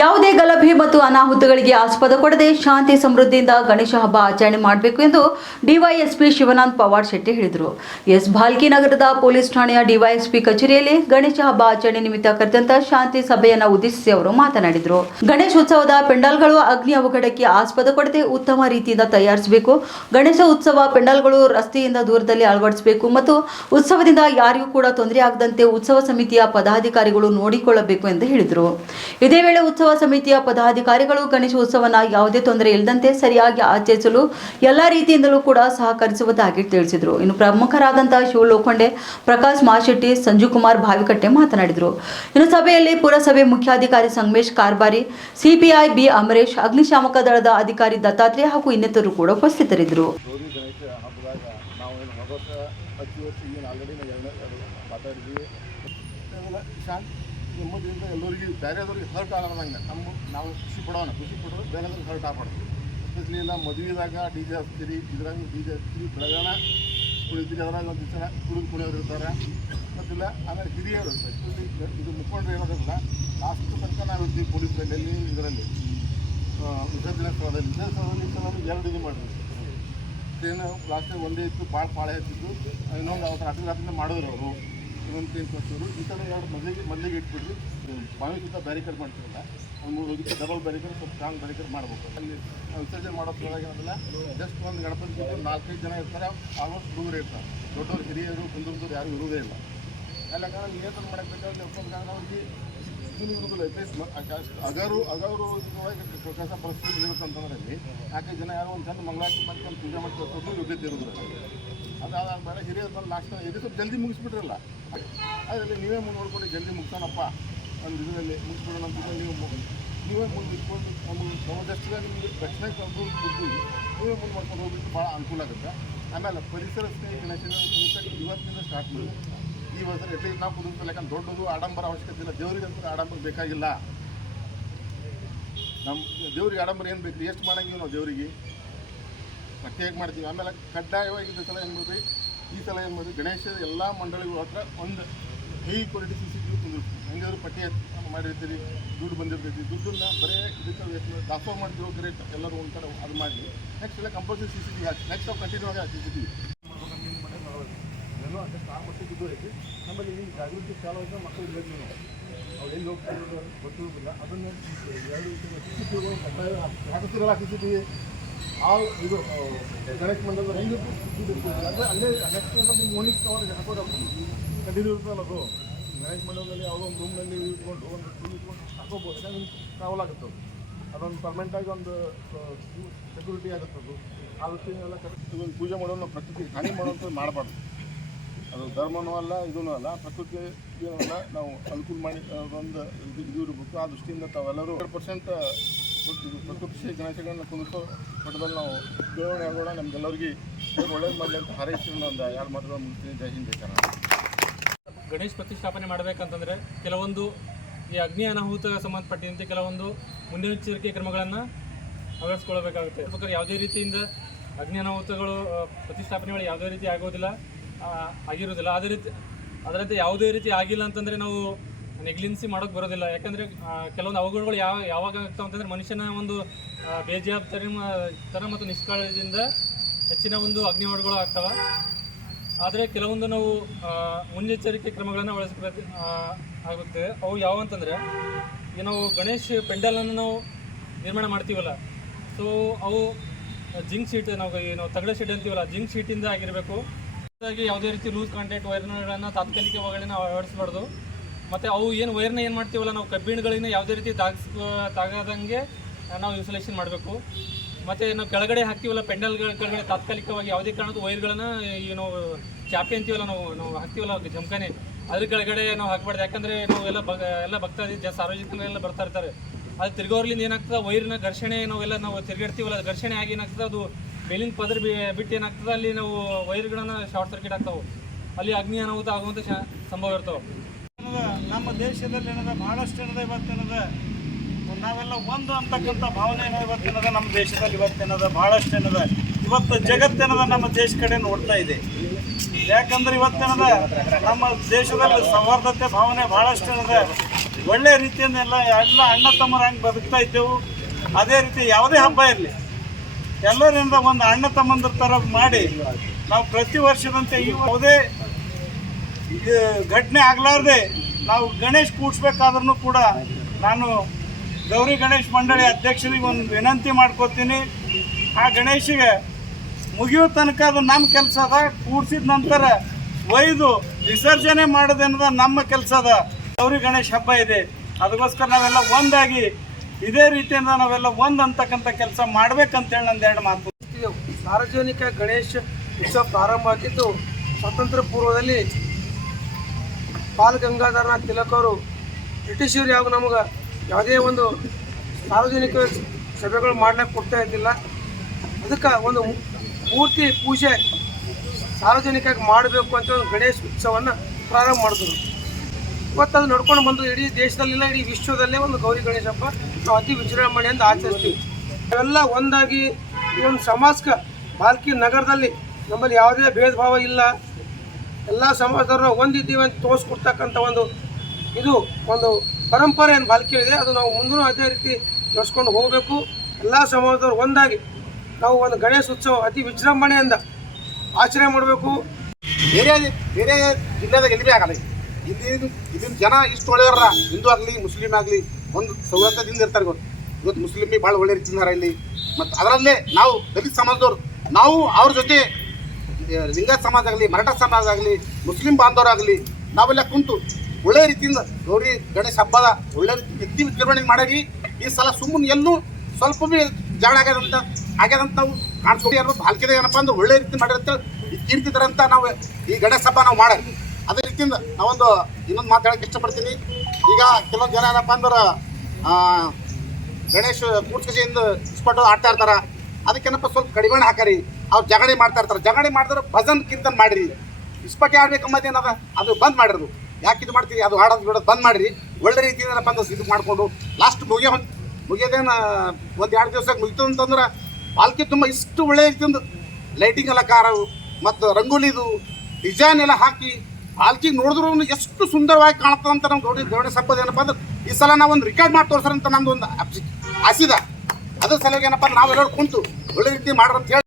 ಯಾವುದೇ ಗಲಭೆ ಮತ್ತು ಅನಾಹುತಗಳಿಗೆ ಆಸ್ಪದ ಕೊಡದೆ ಶಾಂತಿ ಸಮೃದ್ಧಿಯಿಂದ ಗಣೇಶ ಹಬ್ಬ ಆಚರಣೆ ಮಾಡಬೇಕು ಎಂದು ಡಿವೈಎಸ್ಪಿ ಶಿವನಾಥ್ ಪವಾರ್ ಶೆಟ್ಟಿ ಹೇಳಿದರು. ಎಸ್ ಭಾಲ್ಕಿ ನಗರದ ಪೊಲೀಸ್ ಠಾಣೆಯ ಡಿವೈಎಸ್ಪಿ ಕಚೇರಿಯಲ್ಲಿ ಗಣೇಶ ಹಬ್ಬ ಆಚರಣೆ ನಿಮಿತ್ತ ಕರೆದಂತ ಶಾಂತಿ ಸಭೆಯನ್ನು ಉದ್ದೇಶಿಸಿ ಅವರು ಮಾತನಾಡಿದರು. ಗಣೇಶೋತ್ಸವದ ಪೆಂಡಾಲ್ಗಳು ಅಗ್ನಿ ಅವಘಡಕ್ಕೆ ಆಸ್ಪದ ಕೊಡದೆ ಉತ್ತಮ ರೀತಿಯಿಂದ ತಯಾರಿಸಬೇಕು. ಗಣೇಶ ಉತ್ಸವ ಪೆಂಡಾಲ್ಗಳು ರಸ್ತೆಯಿಂದ ದೂರದಲ್ಲಿ ಅಳವಡಿಸಬೇಕು ಮತ್ತು ಉತ್ಸವದಿಂದ ಯಾರಿಗೂ ಕೂಡ ತೊಂದರೆ ಆಗದಂತೆ ಉತ್ಸವ ಸಮಿತಿಯ ಪದಾಧಿಕಾರಿಗಳು ನೋಡಿಕೊಳ್ಳಬೇಕು ಎಂದು ಹೇಳಿದರು. ಇದೇ ವೇಳೆ ಉತ್ಸವ ಸಮಿತಿಯ ಪದಾಧಿಕಾರಿಗಳು ಗಣೇಶ ಉತ್ಸವನ ಯಾವುದೇ ತೊಂದರೆ ಇಲ್ಲದಂತೆ ಸರಿಯಾಗಿ ಆಚರಿಸಲು ಎಲ್ಲ ರೀತಿಯಿಂದಲೂ ಕೂಡ ಸಹಕರಿಸುವುದಾಗಿ ತಿಳಿಸಿದರು. ಇನ್ನು ಪ್ರಮುಖರಾದಂತಹ ಶಿವ ಲೋಖಂಡೆ ಪ್ರಕಾಶ್ ಮಾಶೆಟ್ಟಿ ಸಂಜು ಕುಮಾರ್ ಭಾವಿಕಟ್ಟೆ ಮಾತನಾಡಿದರು. ಇನ್ನು ಸಭೆಯಲ್ಲಿ ಪುರಸಭೆ ಮುಖ್ಯಾಧಿಕಾರಿ ಸಂಗಮೇಶ್ ಕಾರ್ಬಾರಿ ಸಿಪಿಐ ಬಿ ಅಮರೇಶ್ ಅಗ್ನಿಶಾಮಕ ದಳದ ಅಧಿಕಾರಿ ದತ್ತಾತ್ರೇಯ ಹಾಗೂ ಇನ್ನಿತರರು ಕೂಡ ಉಪಸ್ಥಿತರಿದ್ದರು. ಶಾಂತಿ. ನೆಮ್ಮದಿಯಿಂದ ಎಲ್ಲರಿಗೂ, ಬೇರೆದವ್ರಿಗೆ ಹರ್ಟ್ ಆಗಲಾರ್ದಂಗೆ ನಮ್ಮ ನಾವು ಖುಷಿ ಪಡೋಣ. ಖುಷಿ ಪಡೋದು ಬೇರೆದವ್ರಿಗೆ ಹರ್ಟ್ ಆಗ್ಬಾರ್ದು. ಎಸ್ಪೆಷಲಿ ಎಲ್ಲ ಮದುವೆದಾಗ ಡಿ ಜೆ ಹಚ್ತೀರಿ, ಇದ್ರಾಗ ಡಿ ಜೆ ಹಚ್ತೀರಿ, ಬೆಳಗಾನ ಕುಳಿತೀರಿ ಅದ್ರಾಗ ಒಂದು ದಿವಸ ಕುಡಿದು ಕುಡಿಯೋರು ಇರ್ತಾರೆ. ಮತ್ತಿಲ್ಲ ಆಮೇಲೆ ಹಿರಿಯರು ಎಸ್ಪೆಷಲಿ ಇದು ಮುಖಂಡರು ಏನಾದ್ರಲ್ಲ ಲಾಸ್ಟ್ ತನಕ ನಾವು ಇರ್ತೀವಿ ಪೊಲೀಸ್ ರಲ್ಲಿ ಇದರಲ್ಲಿ ವಿಸರ್ಜನೆ ಸ್ಥಳದಲ್ಲಿ ವಿಸರ್ಜನೆ ಸ್ಥಳದಲ್ಲಿ ಎರಡು ಇದು ಮಾಡಿದ್ವಿ ಟ್ರೈನು ಲಾಸ್ಟ್ ಒಂದೇ ಇತ್ತು ಭಾಳ ಪಾಳೆ ಹತ್ತಿತ್ತು ಇನ್ನೊಂದು ಅವ್ರು ರಾತ್ರಿ ರಾತ್ರಿ ಮಾಡಿದ್ರು ಅವರು. ಟ್ರೈನ್ ಕಳಿಸಿದ್ರು ಈ ಥರ ಎರಡು ಮೊದಲಿಗೆ ಮೊದಲಿಗೆ ಇಟ್ಬಿಡ್ರಿ. ಬಾವಿಗಿಂತ ಬ್ಯಾರಿಕೇಡ್ ಮಾಡ್ತಿರಲ್ಲ ಒಂದು ಮೂರು ಹೋಗಿತ್ತು ಡಬಲ್ ಬ್ಯಾರಿಕೇಡ್ ಸ್ವಲ್ಪ ಸ್ಟ್ರಾಂಗ್ ಬ್ಯಾರಿಕೇಡ್ ಮಾಡಬೇಕು. ಅಲ್ಲಿ ವಿಸರ್ಜನೆ ಮಾಡೋ ಏನಂದ್ರೆ ಜಸ್ಟ್ ಒಂದು ಗಣಪತಿ ನಾಲ್ಕೈದು ಜನ ಇರ್ತಾರೆ ಆಲ್ಮೋಸ್ಟ್ ಹುಡುಗರು ಇರ್ತಾರೆ. ದೊಡ್ಡವ್ರು, ಹಿರಿಯರು, ಕುಂದೂರ್ದವ್ರು ಯಾರು ಇರುವುದೇ ಇಲ್ಲ. ಅಲ್ಲ ಯಾಕಂದ್ರೆ ನಿಯಂತ್ರಣ ಮಾಡಬೇಕಾದ್ರೆ ಅವ್ರಿಗೆ ಇರುವುದಿಲ್ಲ ಅಟ್ಲೀಸ್ಟ್ ಅಗರು ಅಗರು ಕೆಲಸ ಪರಿಸ್ಥಿತಿ ಇರುತ್ತಂತಂದ್ರೆ ನಾಲ್ಕೈದು ಜನ ಯಾರೋ ಒಂದು ಸಣ್ಣ ಮಂಗಳಾರತಿ ಮಾಡ್ಕೊಂಡು ಪೂಜೆ ಮಾಡ್ಕೊಂಡು ಯೋಗ್ಯತೆ ಇರೋದಿಲ್ಲ ಅದಾದ ಮೇಲೆ ಹಿರಿಯರು ಬಂದು ಲಾಸ್ಟ್ ಇದು ಸ್ವಲ್ಪ ಜಲ್ದಿ ಮುಗಿಸ್ಬಿಟ್ರಲ್ಲ? ಅದರಲ್ಲಿ ನೀವೇ ಮುಂದೆ ನೋಡ್ಕೊಂಡು ಜಲ್ದಿ ಮುಗಿಸೋಣಪ್ಪ. ಒಂದು ಇದರಲ್ಲಿ ಮುಗಿಸ್ಬಿಡೋಣ ಅಂತ ನೀವು ನೀವೇ ಮುಂದೆ ಇಟ್ಕೊಂಡು ನಮಗೆ ಸಮದಷ್ಟೇ ನಿಮಗೆ ರಕ್ಷಣೆ ತಂದು ನೀವೇ ಮುಂದೆ ಮಾಡ್ಕೊಂಡು ಹೋಗ್ಬಿಟ್ಟು ಭಾಳ ಅನುಕೂಲ ಆಗುತ್ತೆ. ಆಮೇಲೆ ಪರಿಸರ ಸ್ನೇಹಿ ಗಣೇಶನ ಇವತ್ತಿನಿಂದ ಸ್ಟಾರ್ಟ್ ಮಾಡಿ. ಈ ವರ್ಷ ಎಟ್ಲೀಸ್ಟ್ ನಾವು ಕುದುರ್ತಲ್ಲ ಯಾಕಂದ್ರೆ ದೊಡ್ಡದು ಆಡಂಬರ ಅವಶ್ಯಕತೆ ಇಲ್ಲ. ದೇವರಿಗೆ ಅಂತ ಆಡಂಬರ ಬೇಕಾಗಿಲ್ಲ. ನಮ್ಮ ದೇವ್ರಿಗೆ ಆಡಂಬರ ಏನು ಬೇಕು? ಎಷ್ಟು ಮಾಡಂಗಿಲ್ಲ ನಾವು ದೇವರಿಗೆ? ಹೇಗೆ ಮಾಡ್ತೀವಿ. ಆಮೇಲೆ ಕಡ್ಡಾಯವಾಗಿ ಇದು ಸಲ ಏನು ಮಾಡಿದ್ವಿ ಈ ಸಲ ಏನು ಮಾಡಿದ್ವಿ ಗಣೇಶ ಎಲ್ಲ ಮಂಡಳಿಗಳ ಹತ್ರ ಒಂದು high quality C C T V ತಂದಿರ್ತೀವಿ ಹೆಂಗಾದ್ರು ಪಟ್ಟಿ ಮಾಡಿರ್ತೀರಿ ದುಡ್ಡು ಬಂದಿರ್ತೈತಿ. ದುಡ್ಡನ್ನ ಬರೇ ಇದಕ್ಕೆ ಎಷ್ಟು ದಾಸೋಹ ಮಾಡಿದ್ರು ಗ್ರೇಟ್ ಎಲ್ಲರೂ ಒಂಥರ ಅದು ಮಾಡಿ. ನೆಕ್ಸ್ಟ್ ಎಲ್ಲ compulsory C C T V ಹಾಕಿ ನೆಕ್ಸ್ಟ್ ನಾವು ಕಂಟಿನ್ಯೂ ಆಗಿ ಸಿ ಸಿ ಟಿ ವಿ ಏನೋ ಆ ಮಟ್ಟಿಗೆ ಇದು ಐತಿ. ನಮ್ಮಲ್ಲಿ ಈ ಜಾಗೃತಿ ಚಾಲು ಮಕ್ಕಳು ಇರಬೇಕು ಅವ್ರು ಎಲ್ಲಿ ಹೋಗ್ತಾ ಗೊತ್ತಿರೋದಿಲ್ಲ. ಅದನ್ನು ಎರಡು ಕಡ್ಡಾಯ ಹಾಕಿಸ್ತಿರಲ್ಲ ಆ ಇದು ಗಣೇಶ ಮಂಡಲದ ಹೆಂಗೆ ಅಂದರೆ ಅಲ್ಲೇ ನೆಕ್ಸ್ಟ್ ಮೋನಿಕ್ ತಗೊಂಡು ಹಾಕೋದು ಕಂಟಿನ್ಯೂ ಇರ್ತಲ್ಲ ಅದು? ಗಣೇಶ ಮಂಡಲದಲ್ಲಿ ಯಾವುದೋ ಒಂದು ರೂಮ್ನಲ್ಲಿ ಇಟ್ಕೊಂಡು, ಒಂದು ರೂಮ್ ಇಟ್ಕೊಂಡು ಹಾಕೋಬೋದು. ಯಾಕಂದ್ರೆ ಟ್ರಾವೆಲ್ ಆಗುತ್ತೆ ಅದು. ಅದೊಂದು ಪರ್ಮನೆಂಟಾಗಿ ಒಂದು ಸೆಕ್ಯೂರಿಟಿ ಆಗುತ್ತೆ ಅದು. ಆ ವಿಷಯನೆಲ್ಲ ಕರೆಕ್ಟ್ ಪೂಜೆ ಮಾಡೋದು ಪ್ರಕೃತಿ ಹಾನಿ ಮಾಡೋವಂಥದ್ದು ಮಾಡಬಾರ್ದು. ಅದು ಧರ್ಮನೂ ಅಲ್ಲ ಇದೂ ಅಲ್ಲ ಪ್ರಕೃತಿ ಏನಲ್ಲ ನಾವು ಅನುಕೂಲ ಮಾಡಿ ಒಂದು ಇದು ಇರಬೇಕು. ಆ ದೃಷ್ಟಿಯಿಂದ ತಾವೆಲ್ಲರೂ ಹಂಡ್ರೆಡ್ ಪರ್ಸೆಂಟ್ ಪ್ರಕೃತಿ ಗಣೇಶಗಳನ್ನು ಕುಂದಿಸೋ ಮಟ್ಟದಲ್ಲಿ ನಾವು ಬೆಳವಣಿಗೆ ಆಗೋಣ. ನಮ್ಗೆಲ್ಲರಿಗೆ ಒಳ್ಳೇದು ಮಾಡಲಿ ಅಂತ ಹಾರೈಸಿ ಒಂದು ಯಾರು ಮಾತ್ರ ಮುಂಚೆ ಜೈ ಹಿಂದ್ ಗಣೇಶ್ ಗಣೇಶ ಪ್ರತಿಷ್ಠಾಪನೆ ಮಾಡಬೇಕಂತಂದರೆ ಕೆಲವೊಂದು ಈ ಅಗ್ನಿ ಅನಾಹುತ ಸಂಬಂಧಪಟ್ಟಂತೆ ಕೆಲವೊಂದು ಮುನ್ನೆಚ್ಚರಿಕೆ ಕ್ರಮಗಳನ್ನು ಅಳವಡಿಸ್ಕೊಳ್ಬೇಕಾಗುತ್ತೆ ಬೇಕಾದ್ರೆ ಯಾವುದೇ ರೀತಿಯಿಂದ ಅಗ್ನಿ ಅನಾಹುತಗಳು ಪ್ರತಿಷ್ಠಾಪನೆಗಳು ಯಾವುದೇ ರೀತಿ ಆಗೋದಿಲ್ಲ ಆಗಿರೋದಿಲ್ಲ. ಅದೇ ರೀತಿ ಅದರಂತೆ ಯಾವುದೇ ರೀತಿ ಆಗಿಲ್ಲ ಅಂತಂದರೆ ನಾವು ನೆಗ್ಲಿನ್ಸಿ ಮಾಡೋಕ್ಕೆ ಬರೋದಿಲ್ಲ. ಯಾಕಂದರೆ ಕೆಲವೊಂದು ಅವಘಡಗಳು ಯಾವ, ಯಾವಾಗ ಆಗ್ತಾವೆ ಅಂತಂದರೆ ಮನುಷ್ಯನ ಒಂದು ಬೇಜವಾಬ್ದಾರಿ ತರ ಮತ್ತು ನಿಷ್ಕಾಳಜಿಯಿಂದ ಹೆಚ್ಚಿನ ಒಂದು ಅಗ್ನಿ ಅವಘಡಗಳು ಆಗ್ತವೆ. ಆದರೆ ಕೆಲವೊಂದು ನಾವು ಮುನ್ನೆಚ್ಚರಿಕೆ ಕ್ರಮಗಳನ್ನು ಅಳವಡಿಸಬೇಕು ಆಗುತ್ತೆ. ಅವು ಯಾವ ಅಂತಂದರೆ, ಈಗ ನಾವು ಗಣೇಶ್ ಪೆಂಡಲನ್ನು ನಾವು ನಿರ್ಮಾಣ ಮಾಡ್ತೀವಲ್ಲ, ಸೊ ಅವು ಜಿಂಕ್ ಶೀಟ್, ನಾವು ಏನು ತಗಡ ಶೀಟ್ ಅಂತೀವಲ್ಲ, ಜಿಂಕ್ ಶೀಟಿಂದ ಆಗಿರಬೇಕು. ಹಾಗಾಗಿ ಯಾವುದೇ ರೀತಿ ಲೂಸ್ ಕಾಂಟ್ಯಾಕ್ಟ್ ವೈರ್ಗಳನ್ನು ತಾತ್ಕಾಲಿಕವಾಗಿ ನಾವು ಅಳವಡಿಸಬಾರ್ದು. ಮತ್ತು ಅವು ಏನು ವೈರ್ನ ಏನು ಮಾಡ್ತೀವಲ್ಲ, ನಾವು ಕಬ್ಬಿಣಗಳನ್ನ ಯಾವುದೇ ರೀತಿ ತಾಗಿಸ್ ತಾಗದಂಗೆ ನಾವು ಇನ್ಸುಲೇಷನ್ ಮಾಡಬೇಕು. ಮತ್ತು ನಾವು ಕೆಳಗಡೆ ಹಾಕ್ತೀವಲ್ಲ ಪೆಂಡಲ್ಗಳ ಕೆಳಗಡೆ ತಾತ್ಕಾಲಿಕವಾಗಿ ಯಾವುದೇ ಕಾರಣಕ್ಕೂ ವೈರ್ಗಳನ್ನು ಏನು ನಾವು ಚಾಪೆ ಅಂತೀವಲ್ಲ, ನಾವು ನಾವು ಹಾಕ್ತೀವಲ್ಲ ಜಮಖಾನೆ ಅದ್ರ ಕೆಳಗಡೆ ನಾವು ಹಾಕ್ಬಾರ್ದು. ಯಾಕಂದರೆ ನಾವು ಎಲ್ಲ ಬ ಎಲ್ಲ ಭಕ್ತಾದಿ ಸಾರ್ವಜನಿಕರೆಲ್ಲ ಬರ್ತಾ ಇರ್ತಾರೆ. ಅದು ತಿರ್ಗೋರ್ಲಿಂದ ಏನಾಗ್ತದೆ ವೈರ್ನ ಘರ್ಷಣೆ ನಾವೆಲ್ಲ ನಾವು ತಿರುಗಾಡ್ತೀವಲ್ಲ, ಅದು ಘರ್ಷಣೆ ಆಗಿ ಏನಾಗ್ತದೆ, ಅದು ಮೇಲಿನ ಪದರ ಬಿಟ್ಟು ಏನಾಗ್ತದೆ, ಅಲ್ಲಿ ನಾವು ವೈರ್ಗಳನ್ನ ಶಾರ್ಟ್ ಸರ್ಕ್ಯೂಟ್ ಆಗ್ತಾವೆ. ಅಲ್ಲಿ ಅಗ್ನಿ ಅನಾಹುತ ಆಗುವಂಥ ಸಂಭವ ಇರ್ತಾವೆ. ಏನದ ನಮ್ಮ ದೇಶದಲ್ಲಿ ಏನದ? ಬಹಳಷ್ಟು ಏನದ ಇವತ್ತೇನದ ನಾವೆಲ್ಲ ಒಂದು ಅಂತಕ್ಕಂಥ ಭಾವನೆ ಇವತ್ತೇನದ ನಮ್ಮ ದೇಶದಲ್ಲಿ ಇವತ್ತೇನದ ಬಹಳಷ್ಟು ಏನದ? ಇವತ್ತು ಜಗತ್ತೇನದ ನಮ್ಮ ದೇಶ ಕಡೆ ನೋಡ್ತಾ ಇದೆ. ಯಾಕಂದ್ರೆ ಇವತ್ತೇನದ ನಮ್ಮ ದೇಶದಲ್ಲಿ ಸೌಹಾರ್ದತೆ ಭಾವನೆ ಬಹಳಷ್ಟು ಏನದ? ಒಳ್ಳೆ ರೀತಿಯಿಂದ ಎಲ್ಲ ಎಲ್ಲ ಅಣ್ಣ ತಮ್ಮರಂಗೆ ಬದುಕ್ತಾ ಇದ್ದೆವು. ಅದೇ ರೀತಿ ಯಾವುದೇ ಹಬ್ಬ ಇರಲಿ. ಎಲ್ಲರಿಂದ ಒಂದು ಅಣ್ಣ ತಮ್ಮಂದ್ರ ಥರ ಮಾಡಿ ನಾವು ಪ್ರತಿ ವರ್ಷದಂತೆ ಯಾವುದೇ ಘಟನೆ ಆಗಲಾರ್ದೆ ನಾವು ಗಣೇಶ್ ಕೂಡಿಸ್ಬೇಕಾದ್ರೂ ಕೂಡ ನಾನು ಗೌರಿ ಗಣೇಶ್ ಮಂಡಳಿ ಅಧ್ಯಕ್ಷರಿಗೆ ಒಂದು ವಿನಂತಿ ಮಾಡ್ಕೋತೀನಿ. ಆ ಗಣೇಶಿಗೆ ಮುಗಿಯೋ ತನಕ ಅದು ನಮ್ಮ ಕೆಲಸ ಅದ. ಕೂಡಿಸಿದ ನಂತರ ಒಯ್ದು ವಿಸರ್ಜನೆ ಮಾಡೋದೇನದ ನಮ್ಮ ಕೆಲಸ ಅದ. ಗೌರಿ ಗಣೇಶ್ ಹಬ್ಬ ಇದೆ. ಅದಕ್ಕೋಸ್ಕರ ನಾವೆಲ್ಲ ಒಂದಾಗಿ ಇದೇ ರೀತಿಯಿಂದ ನಾವೆಲ್ಲ ಒಂದು ಅಂತಕ್ಕಂಥ ಕೆಲಸ ಮಾಡ್ಬೇಕಂತೇಳಿ ಎರಡು ಮಾತು. ಸಾರ್ವಜನಿಕ ಗಣೇಶ ಉತ್ಸವ ಪ್ರಾರಂಭ ಆಗಿದ್ದು, ಸ್ವಾತಂತ್ರ್ಯ ಪೂರ್ವದಲ್ಲಿ ಬಾಲ ಗಂಗಾಧರನಾಥ್ ತಿಲಕ್ ಅವರು ಬ್ರಿಟಿಷರು ಯಾವ ನಮಗೆ ಯಾವುದೇ ಒಂದು ಸಾರ್ವಜನಿಕ ಸಭೆಗಳು ಮಾಡ್ಲಿಕ್ಕೆ ಕೊಡ್ತಾ ಇದ್ದಿಲ್ಲ. ಅದಕ್ಕೆ ಒಂದು ಮೂರ್ತಿ ಪೂಜೆ ಸಾರ್ವಜನಿಕವಾಗಿ ಮಾಡಬೇಕು ಅಂತ ಒಂದು ಗಣೇಶ ಉತ್ಸವವನ್ನು ಪ್ರಾರಂಭ ಮಾಡಿದ್ರು. ಇವತ್ತು ಅದು ನಡ್ಕೊಂಡು ಬಂದು ಇಡೀ ದೇಶದಲ್ಲಿಲ್ಲ, ಇಡೀ ವಿಶ್ವದಲ್ಲೇ ಒಂದು ಗೌರಿ ಗಣೇಶ ಹಬ್ಬ ನಾವು ಅತಿ ವಿಜೃಂಭಣೆಯಿಂದ ಆಚರಿಸ್ತೀವಿ. ಇವೆಲ್ಲ ಒಂದಾಗಿ ಈ ಒಂದು ಸಮಾಜಕ್ಕೆ, ಬಾಲ್ಕಿ ನಗರದಲ್ಲಿ ನಮ್ಮಲ್ಲಿ ಯಾವುದೇ ಭೇದಭಾವ ಇಲ್ಲ. ಎಲ್ಲ ಸಮಾಜದವ್ರನ್ನ ಹೊಂದಿದ್ದೀವಿ ಅಂತ ತೋರಿಸ್ಕೊಡ್ತಕ್ಕಂಥ ಒಂದು ಇದು ಒಂದು ಪರಂಪರೆ ಏನು ಇದೆ. ಅದು ನಾವು ಮುಂದೂ ಅದೇ ರೀತಿ ನಡೆಸ್ಕೊಂಡು ಹೋಗಬೇಕು. ಎಲ್ಲ ಸಮಾಜದವ್ರು ಒಂದಾಗಿ ನಾವು ಒಂದು ಗಣೇಶ ಉತ್ಸವ ಅತಿ ವಿಜೃಂಭಣೆಯಿಂದ ಆಚರಣೆ ಮಾಡಬೇಕು. ಬೇರೆ ಬೇರೆ ಜಿಲ್ಲೆದಾಗ ಎಲ್ಲಿ ಆಗಲ್ಲ. ಇಲ್ಲಿನ ಇದನ್ನ ಜನ ಇಷ್ಟು ಒಳ್ಳೆಯವರ ಹಿಂದೂ ಆಗಲಿ, ಮುಸ್ಲಿಂ ಆಗಲಿ, ಒಂದು ಸೌಲಭ್ಯದಿಂದ ಇರ್ತಾರೆ ಇವತ್ತು ಇವತ್ತು ಮುಸ್ಲಿಮಿ ಭಾಳ ಒಳ್ಳೆ ರೀತಿಯಿಂದ ಇಲ್ಲಿ. ಮತ್ತು ಅದರಲ್ಲೇ ನಾವು ದಲಿತ ಸಮಾಜದವ್ರು, ನಾವು ಅವ್ರ ಜೊತೆ ಲಿಂಗಾಯತ್ ಸಮಾಜ ಆಗಲಿ ಮರಾಠ ಸಮಾಜ ಆಗಲಿ, ಮುಸ್ಲಿಂ ಬಾಂಧವರಾಗಲಿ, ನಾವೆಲ್ಲ ಕುಂತು ಒಳ್ಳೆ ರೀತಿಯಿಂದ ಗೌರಿ ಗಣೇಶ ಹಬ್ಬದ ಒಳ್ಳೆ ರೀತಿ ವಿಜೃಂಭಣೆ ಮಾಡಿ ಈ ಸಲ ಸುಮ್ಮನೆ ಎಲ್ಲೂ ಸ್ವಲ್ಪ ಭೀ ಜಗಳ ಆಗ್ಯದಂತ ಆಗ್ಯದಂತ ನಾವು ಕಾಣಿಸ್ಕೊಂಡು ಯಾರು ಬಾಲ್ಕಿದೆ ಏನಪ್ಪ ಅಂದ್ರೆ ಒಳ್ಳೆ ರೀತಿ ಮಾಡಿರಂತ ಕೀರ್ತಿದ್ರಂತ ನಾವು ಈ ಗಣೇಶ ಹಬ್ಬ ನಾವು ಮಾಡಿ ಅದೇ ರೀತಿಯಿಂದ ನಾವೊಂದು ಇನ್ನೊಂದು ಮಾತಾಡೋಕೆ ಇಷ್ಟಪಡ್ತೀನಿ. ಈಗ ಕೆಲವೊಂದು ಜನ ಏನಪ್ಪ ಅಂದ್ರೆ ಗಣೇಶ ಕೂರ್ಸ್ಕಜಿಯಿಂದ ಇಸ್ಪಟ್ಟು ಆಡ್ತಾ ಇರ್ತಾರೆ. ಅದಕ್ಕೇನಪ್ಪ ಸ್ವಲ್ಪ ಕಡಿಮೆ ಹಾಕರಿ. ಅವ್ರು ಜಗಡಿ ಮಾಡ್ತಾ ಇರ್ತಾರೆ. ಜಗಡಿ ಮಾಡಿದ್ರೆ ಭಜನ್ ಕೀರ್ತನ್ ಮಾಡಿರಿ. ಇಸ್ಪಟ್ಟಿ ಮತ್ತೆ ಏನದ? ಅದು ಬಂದ್ ಮಾಡಿರೋದು. ಯಾಕೆ ಇದು ಮಾಡ್ತೀರಿ? ಅದು ಹಾಡೋದು ಬಿಡೋದು ಬಂದ್ ಮಾಡಿರಿ. ಒಳ್ಳೆ ರೀತಿಯಿಂದ ಬಂದು ಇದು ಮಾಡಿಕೊಂಡು ಲಾಸ್ಟ್ ಮುಗಿಯೋ ಮುಗಿಯೋದೇನ ಒಂದು ಎರಡು ದಿವಸ ಮುಗಿತು ಅಂತಂದ್ರೆ ಪಾಲ್ಕಿ ತುಂಬ ಇಷ್ಟು ಒಳ್ಳೆ ರೀತಿಯಿಂದ ಲೈಟಿಂಗ್ ಎಲ್ಲ ಕಾರವು ಮತ್ತು ರಂಗೋಲಿದು ಡಿಸೈನ್ ಎಲ್ಲ ಹಾಕಿ ಪಾಲ್ಕಿಗೆ ನೋಡಿದ್ರು ಎಷ್ಟು ಸುಂದರವಾಗಿ ಕಾಣುತ್ತೆ ಅಂತ ನಮ್ಮ ಗೌಡಿ ಗೌಡ ಸಬ್ಬದ ಏನಪ್ಪ ಅಂದ್ರೆ ಈ ಸಲ ನಾವು ಒಂದು ರೆಕಾರ್ಡ್ ಮಾಡಿ ತೋರ್ಸ್ರಂತ ನಮ್ದು ಒಂದು ಆಸಿದ. ಅದ್ರ ಸಲುವಾಗಿ ಏನಪ್ಪ ಅಂದ್ರೆ ನಾವೆಲ್ಲರೂ ಕುಂತು ಒಳ್ಳೆ ರೀತಿ ಮಾಡ್ರಂತ ಹೇಳಿ